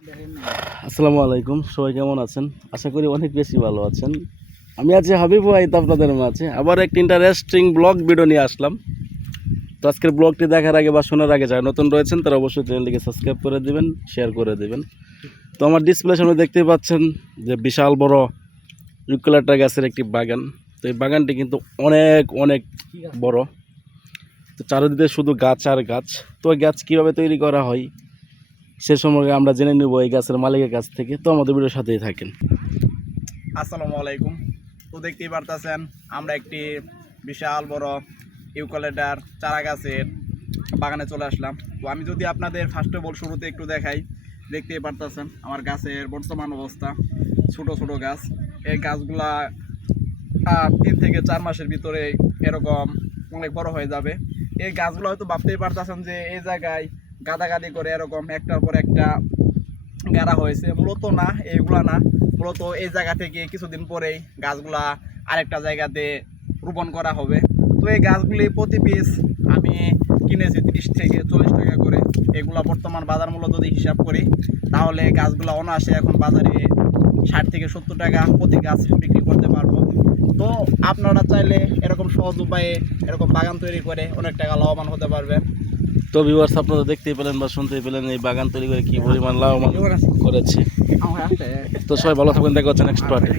আসসালামু আলাইকুম, সবাই কেমন আছেন? আশা করি অনেক বেশি ভালো আছেন। আমি আছি হাবিব ওয়াহিদ আপনাদের মাঝে আবার একটি ইন্টারেস্টিং ব্লগ ভিডিও নিয়ে আসলাম। তো আজকের ব্লগটি দেখার আগে বা শোনার আগে যারা নতুন রয়েছেন তারা অবশ্যই চ্যানেলটিকে সাবস্ক্রাইব করে দেবেন, শেয়ার করে দেবেন। তো আমার ডিসপ্লে সামনে দেখতেই পাচ্ছেন যে বিশাল বড় ইউক্যালিপটাস গাছের একটি বাগান। তো এই বাগানটি কিন্তু অনেক অনেক বড়। তো চারিদিকে শুধু গাছ আর গাছ। তো এই গাছ কীভাবে তৈরি করা হয় সে সম্পর্কে আমরা জেনে নেব এই গাছের মালিকের কাছ থেকে। তো আমাদের ভিডিওর সাথেই থাকেন। আসসালামু আলাইকুম। তো দেখতেই পারতেছেন আমরা একটি বিশাল বড় ইউক্যালিপটাস চারা গাছের বাগানে চলে আসলাম। তো আমি যদি আপনাদের ফার্স্ট অফ অল শুরুতে একটু দেখাই, দেখতেই পারতেছেন আমার গাছের বর্তমান অবস্থা। ছোট ছোট গাছ, এই গাছগুলা 3 থেকে 4 মাসের ভিতরে এরকম অনেক বড় হয়ে যাবে। এই গাছগুলো হয়তো ভাবতেই পারতেছেন যে এই জায়গায় গাদাগাদি করে এরকম একটার পর একটা গাড়া হয়েছে, মূলত না, এইগুলা না, মূলত এই জায়গা থেকে কিছুদিন পরেই গাছগুলা আরেকটা জায়গাতে রোপণ করা হবে। তো এই গাছগুলি প্রতি পিস আমি কিনেছি 30 থেকে 40 টাকা করে। এগুলা বর্তমান বাজার মূল্য যদি হিসাব করি তাহলে গাছগুলো অনায়াসে এখন বাজারে 60 থেকে 70 টাকা প্রতি গাছ বিক্রি করতে পারবো। তো আপনারা চাইলে এরকম সহজ উপায়ে এরকম বাগান তৈরি করে অনেক টাকা লাভবান হতে পারবেন। তো ভিউয়ার্স, আপনারা দেখতেই পেলেন বা শুনতেই পেলেন এই বাগান তৈরি করে কি পরিমাণ লাভবান করেছে। তো সবাই ভালো থাকবেন, দেখা হচ্ছে নেক্সট পার্টে।